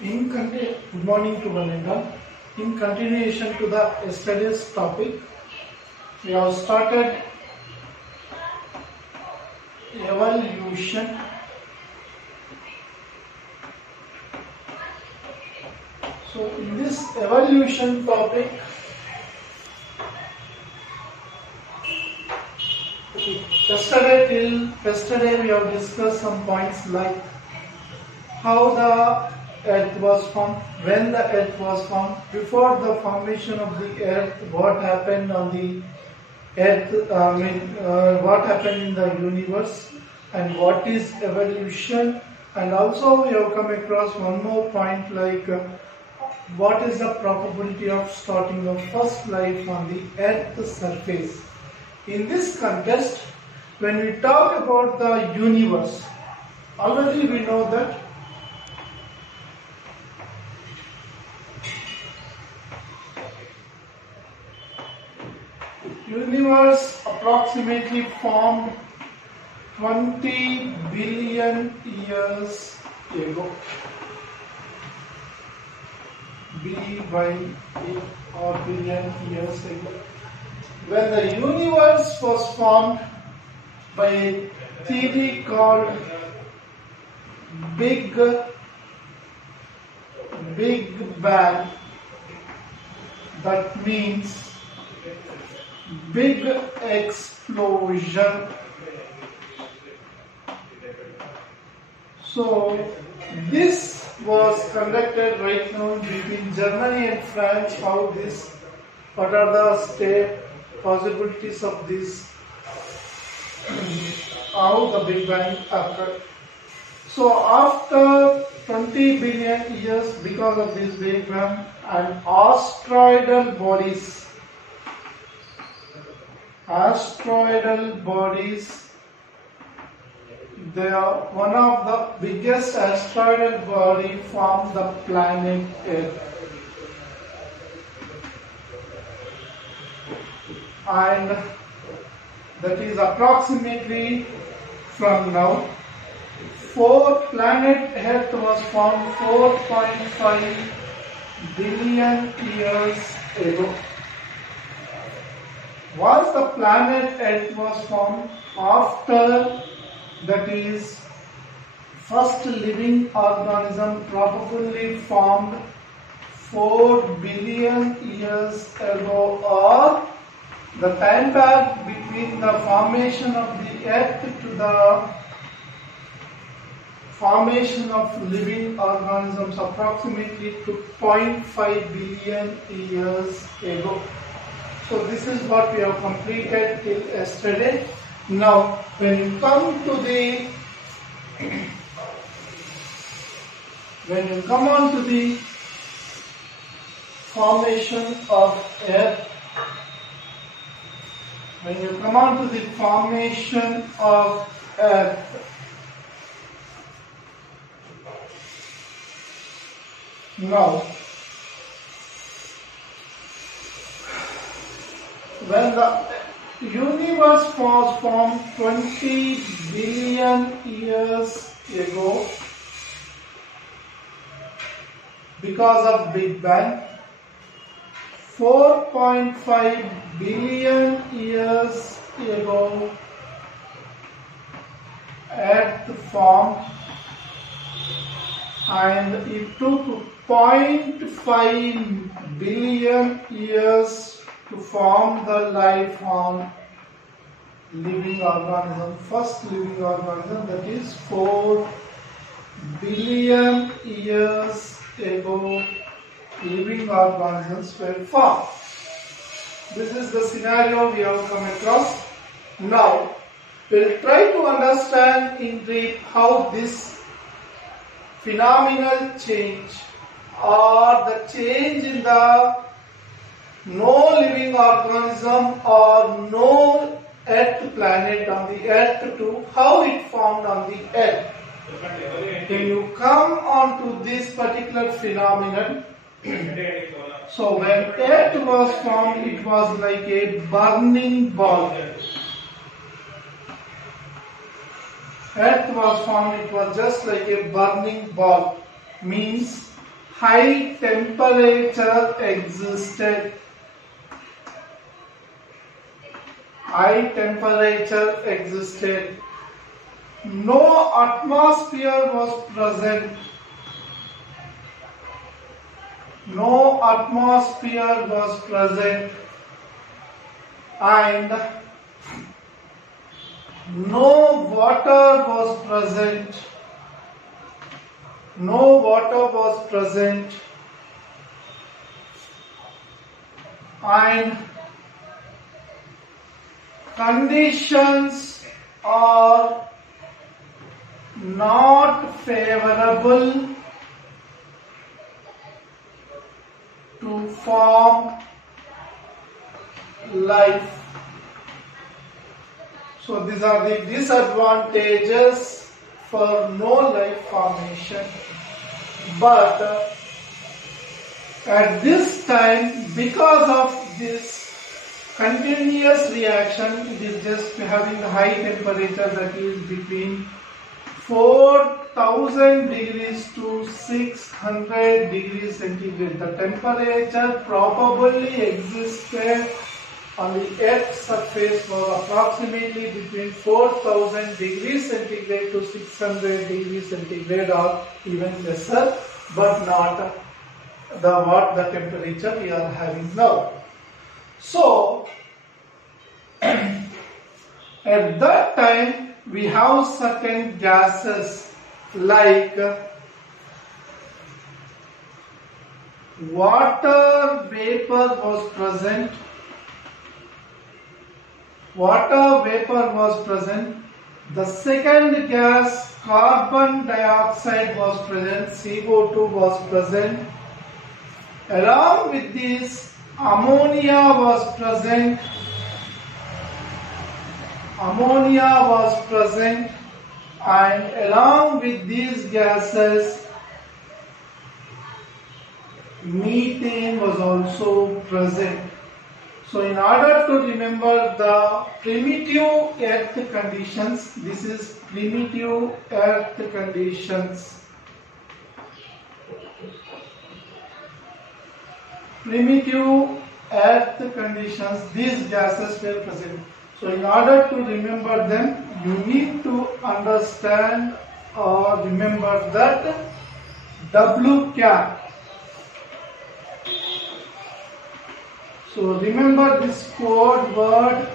Good morning to one and all. In continuation to the yesterday's topic, we have started evolution. So in this evolution topic, yesterday we have discussed some points like how the earth was formed, when the earth was formed, before the formation of the earth, what happened on the earth, what happened in the universe, and what is evolution. And also we have come across one more point like what is the probability of starting of first life on the earth's surface. In this context, when we talk about the universe, already we know that universe approximately formed 20 billion years ago. or billion years ago. When the universe was formed by a theory called Big Bang, that means big explosion. So this was conducted right now between Germany and France. What are the possibilities of this? How the Big Bang occurred. So after 20 billion years, because of this Big Bang and asteroidal bodies, they are one of the biggest asteroidal body formed the planet Earth. And that is approximately from now, planet Earth was formed 4.5 billion years ago. Once the planet Earth was formed, after that is first living organism probably formed 4 billion years ago, or the time gap between the formation of the earth to the formation of living organisms approximately took 0.5 billion years ago. So this is what we have completed till yesterday. Now when you come on to the formation of earth, now when the universe was formed 20 billion years ago because of Big Bang, 4.5 billion years ago Earth formed, and it took 0.5 billion years to form the life on living organism. First living organism, that is 4 billion years ago, living organisms were formed. This is the scenario we have come across. Now we will try to understand in brief how this phenomenal change or the change in the no living organism or no earth planet on the earth to how it formed on the earth. When you come on to this particular phenomenon, so when earth was formed, it was like a burning ball. Earth was formed, it was just like a burning ball. Means high temperature existed. High temperature existed. No atmosphere was present. No atmosphere was present. And no water was present. No water was present. And conditions are not favorable to form life. So these are the disadvantages for no life formation. But at this time, because of this continuous reaction, it is just having a high temperature, that is between 4000 degrees to 600 degrees centigrade. The temperature probably existed on the Earth's surface was approximately between 4000 degrees centigrade to 600 degrees centigrade, or even lesser, but not the temperature we are having now. So at that time we have certain gases like water vapor was present. Water vapor was present. The second gas, carbon dioxide, was present. CO2 was present. Along with this, ammonia was present. Ammonia was present. And along with these gases, methane was also present. So in order to remember the primitive earth conditions, this is primitive earth conditions. Primitive earth conditions, these gases were present. So in order to remember them, you need to understand or remember that W cap. So remember this code word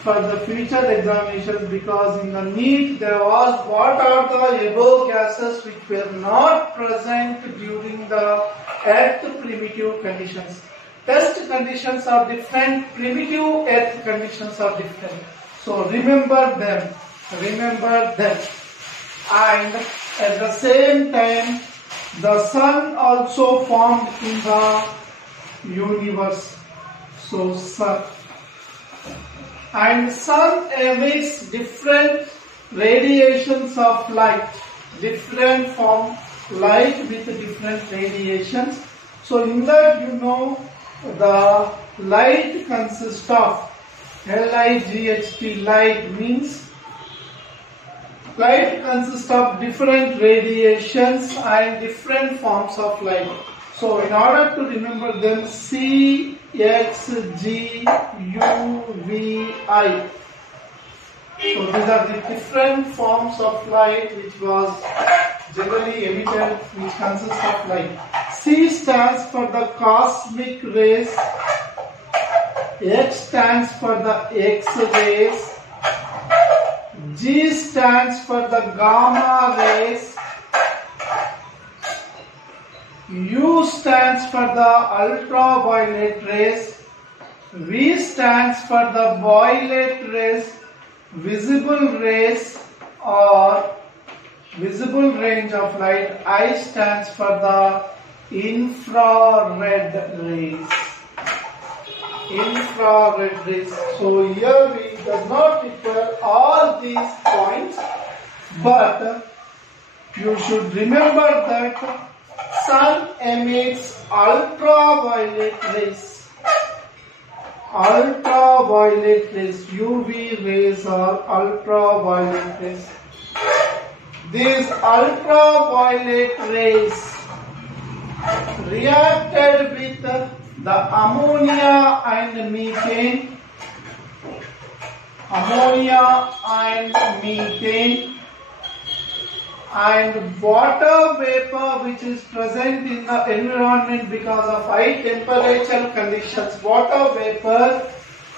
for the future examinations, because in the NEET there was what are the above gases which were not present during the Earth primitive conditions. Test conditions are different, primitive Earth conditions are different. So remember them, and at the same time the sun also formed in the universe. So sun, and sun emits different radiations of light, different form light with different radiations. So in that, you know, the light consists of LIGHT, light means light consists of different radiations and different forms of light. So in order to remember them, C, X, G, U, V, I. So these are the different forms of light which was generally emitted, which consists of light. C stands for the cosmic rays, X stands for the X-rays, G stands for the gamma rays, U stands for the ultraviolet rays, V stands for the violet rays, visible rays or visible range of light. I stands for the infrared rays. Infrared rays. So here we do not require all these points, but you should remember that sun emits ultraviolet rays. Ultraviolet rays, UV rays or ultraviolet rays. These ultraviolet rays reacted with the ammonia and methane, and water vapor which is present in the environment because of high temperature conditions. Water vapor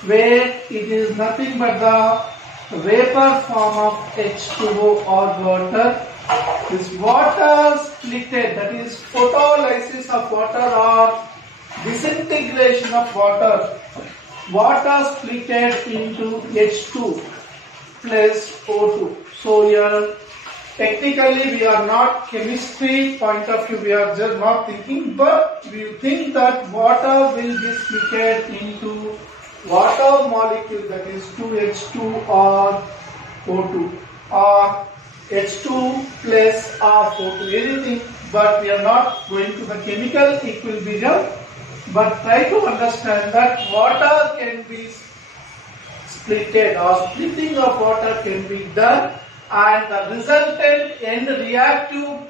where it is nothing but the vapor form of H2O or water. This water splitted, that is photolysis of water or disintegration of water. Water splitted into H2 plus O2. So here technically we are not chemistry point of view, we are just not thinking, but we think that water will be splitted into water molecule, that is 2H2 or O2 or H2 plus or O2, anything, but we are not going to the chemical equilibrium, but try to understand that water can be splitted or splitting of water can be done, and the resultant end reactive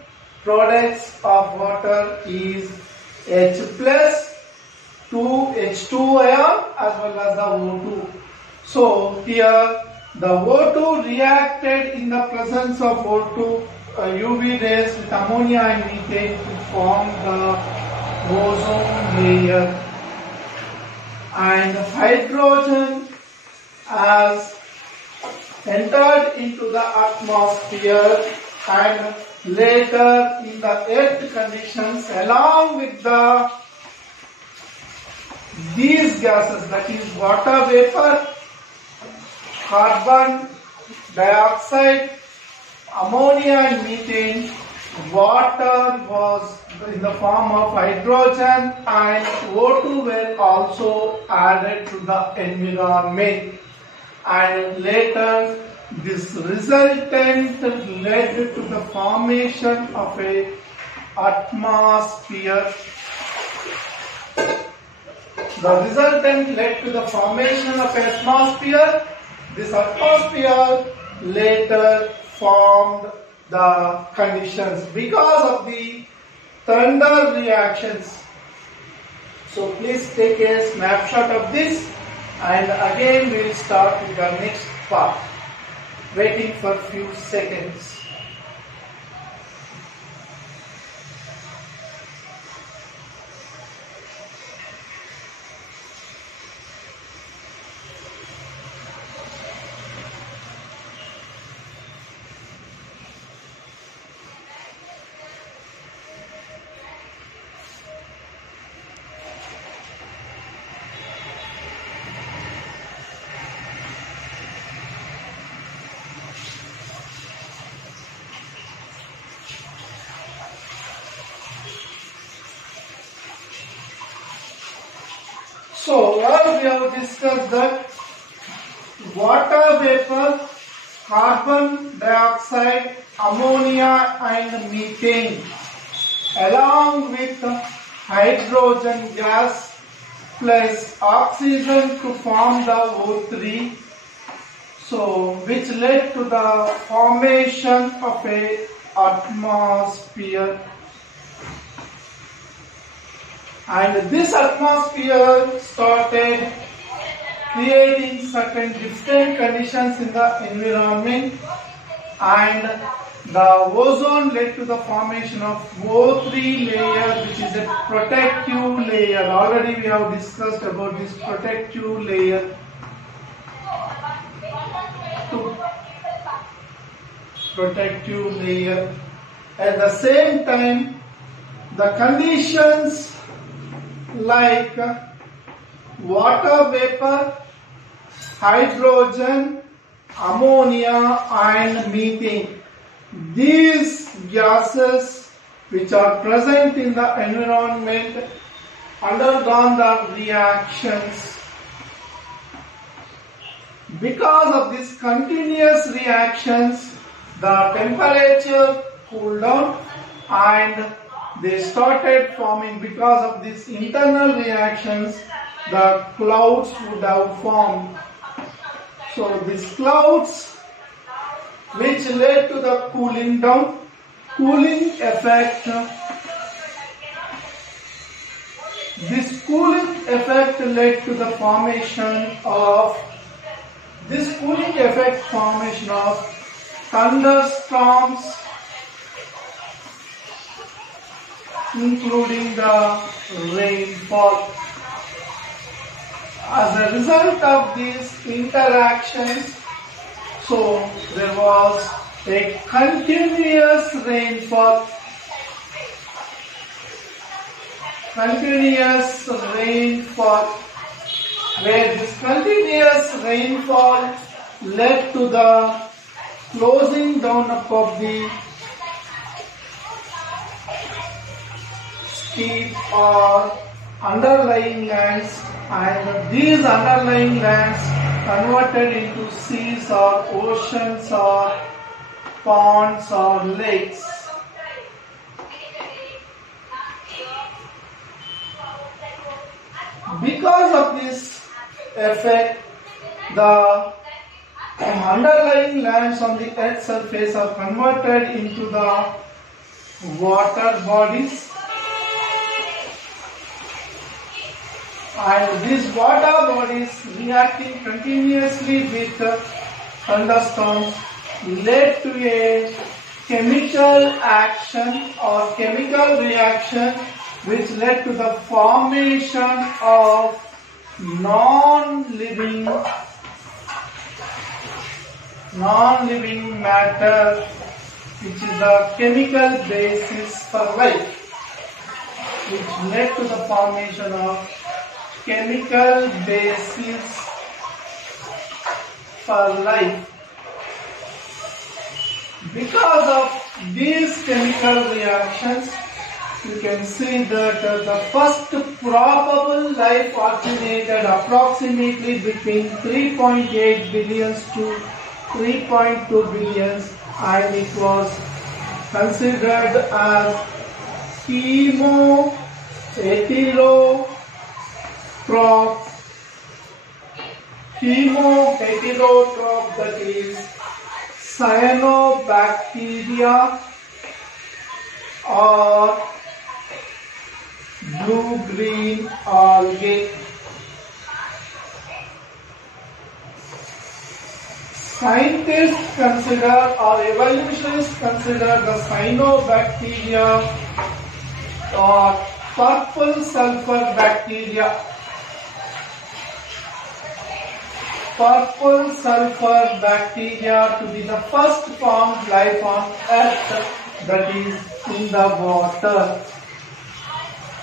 products of water is H plus 2H2 ion as well as the O2. So here the O2 reacted in the presence of O2 UV rays with ammonia and methane to form the ozone layer, and hydrogen has entered into the atmosphere, and later in the earth conditions along with these gases, that is water vapor, carbon dioxide, ammonia and methane, water was in the form of hydrogen and O2 were also added to the environment, and later this resultant led to the formation of a atmosphere. The resultant led to the formation of atmosphere. This atmosphere later formed the conditions because of the thunder reactions. So please take a snapshot of this, and again we will start with the next part. Waiting for a few seconds. So, what we have discussed that water vapor, carbon dioxide, ammonia and methane along with hydrogen gas plus oxygen to form the O3, so which led to the formation of a atmosphere. And this atmosphere started creating certain different conditions in the environment, and the ozone led to the formation of O3 layer, which is a protective layer. Already we have discussed about this protective layer. At the same time, the conditions like water vapor, hydrogen, ammonia and methane, these gases which are present in the environment undergone the reactions. Because of these continuous reactions, the temperature cooled down and they started forming. Because of these internal reactions, the clouds would have formed. So these clouds, which led to the cooling down, cooling effect, This cooling effect led to the formation of thunderstorms, including the rainfall. As a result of these interactions, so there was a continuous rainfall where this continuous rainfall led to the closing down of the steep or underlying lands, and these underlying lands converted into seas or oceans or ponds or lakes. Because of this effect, the underlying lands on the earth's surface are converted into the water bodies, and these water bodies reacting continuously with thunderstorms led to a chemical action or chemical reaction which led to the formation of non-living matter, which is the chemical basis for life, which led to the formation of chemical basis for life. Because of these chemical reactions, you can see that the first probable life originated approximately between 3.8 billion to 3.2 billion, and it was considered as heterotrophs, that is cyanobacteria or blue-green algae. Scientists consider or evolutionists consider the cyanobacteria or purple sulfur bacteria to be the first formed life on Earth, that is in the water.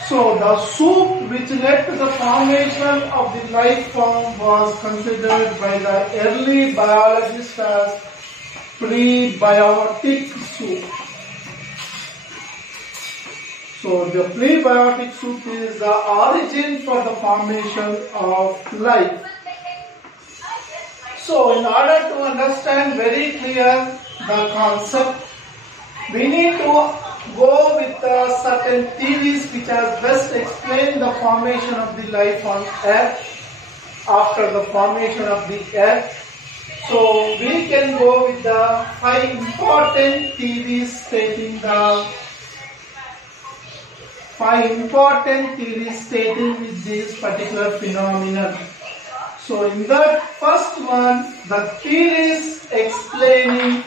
So the soup which led to the formation of the life form was considered by the early biologists as prebiotic soup. So the prebiotic soup is the origin for the formation of life. So in order to understand very clear the concept, we need to go with certain theories which are best explain the formation of the life on Earth after the formation of the Earth. So we can go with the 5 important theories stating this particular phenomenon. So in that first one, the theories explaining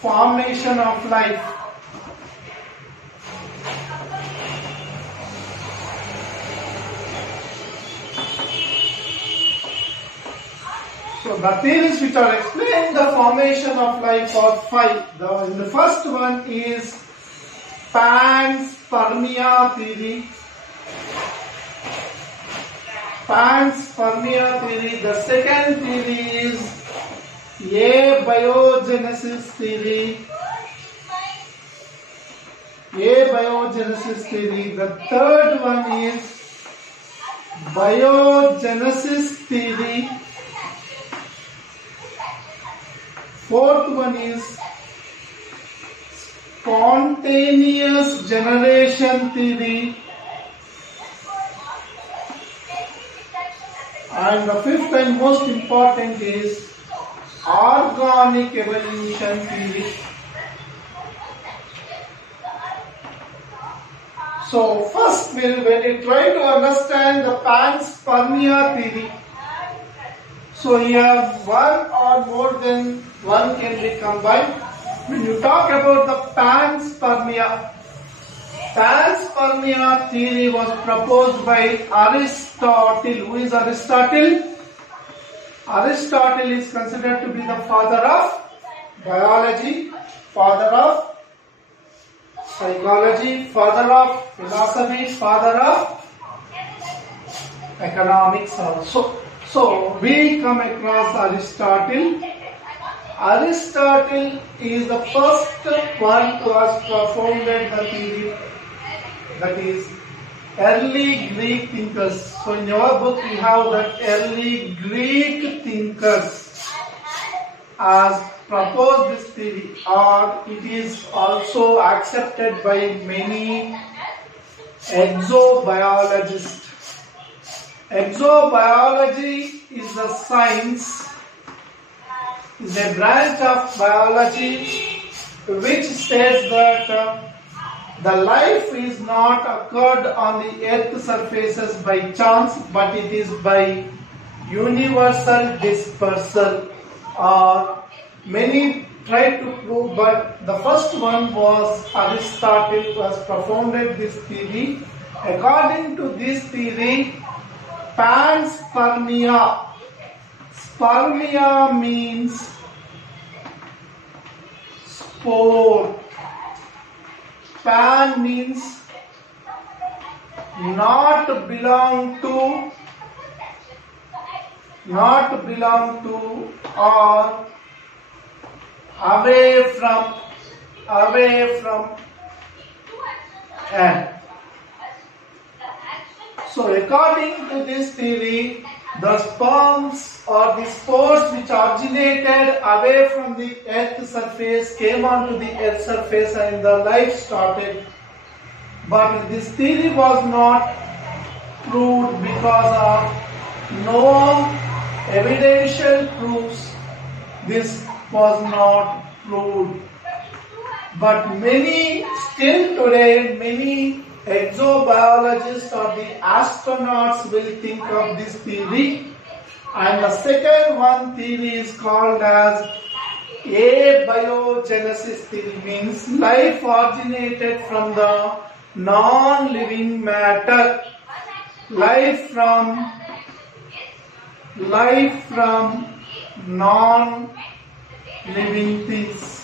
formation of life. So the theories which are explaining the formation of life are 5. The first one is panspermia theory. The second theory is abiogenesis theory. The third one is biogenesis theory. Fourth one is spontaneous generation theory. And the fifth and most important is organic evolution theory. So first when we try to understand the panspermia theory. So here one or more than one can be combined. When you talk about the panspermia theory was proposed by Aristotle. Who is Aristotle? Aristotle is considered to be the father of biology, father of psychology, father of philosophy, father of economics also. So we come across Aristotle. Aristotle is the first one who has propounded the theory, that is early Greek thinkers. So in your book we have that early Greek thinkers has proposed this theory, or it is also accepted by many exobiologists. Exobiology is a science, is a branch of biology which says that the life is not occurred on the earth surfaces by chance, but it is by universal dispersal, or many tried to prove, but the first one was Aristotle who has propounded this theory. According to this theory, panspermia, spermia means spore, pan means not belong to, or away from, and. So according to this theory, the sperms or the spores which originated away from the earth surface came onto the earth surface and the life started. But this theory was not proved because of no evidential proofs. This was not proved. But still today, many exobiologists or the astronauts will think of this theory. And the second one theory is called as abiogenesis theory, means life originated from the non-living matter, life from non-living things.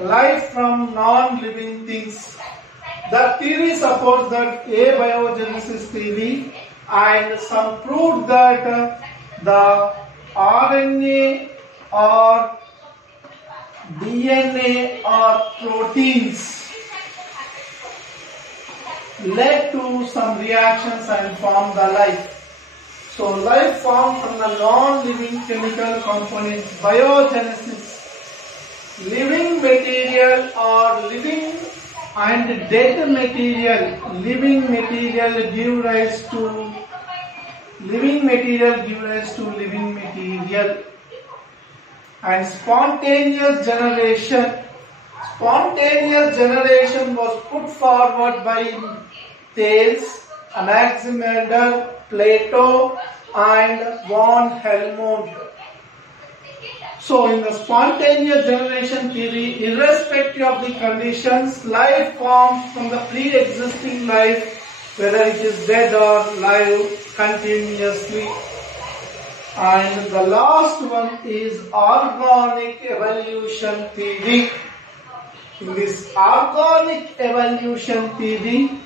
Life from non-living things. The theory supports that abiogenesis theory, and some proved that the RNA or DNA or proteins led to some reactions and formed the life. So life formed from the non-living chemical components. Biogenesis, living material or living and dead material. Living material give rise to living material. And spontaneous generation was put forward by Thales, Anaximander, Plato and von Helmont. So in the spontaneous generation theory, irrespective of the conditions, life forms from the pre-existing life, whether it is dead or live, continuously. And the last one is organic evolution theory. In this organic evolution theory,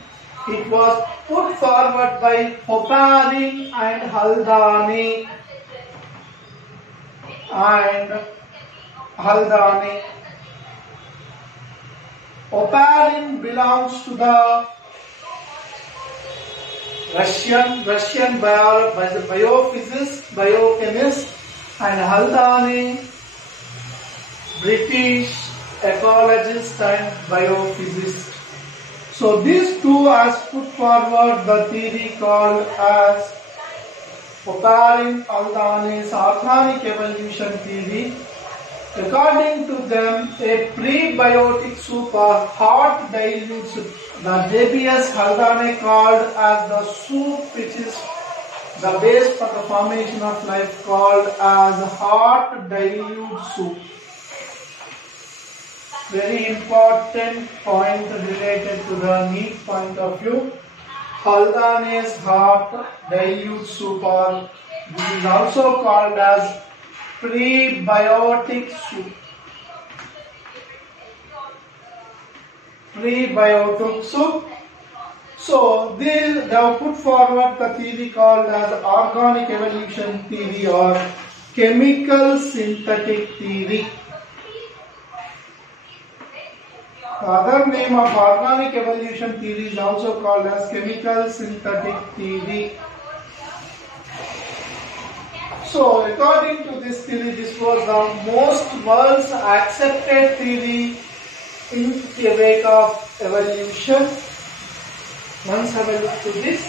it was put forward by Oparin and Haldane. Oparin belongs to the Russian biophysicist, biochemist, and Haldane, British ecologist and biophysicist. So these two has put forward the theory called as Oparin Aldane's organic evolution theory. According to them, a prebiotic soup or hot dilute soup, the JBS Haldane called as the soup which is the base for the formation of life, called as hot dilute soup. Very important point related to the NEET point of view. Haldane's hot dilute soup, or this is also called as prebiotic soup. Prebiotic soup. So they have put forward the theory called as organic evolution theory or chemical synthetic theory. The other name of organic evolution theory is also called as chemical synthetic theory. So according to this theory, this was the most world's accepted theory in the wake of evolution. Once have a look to this.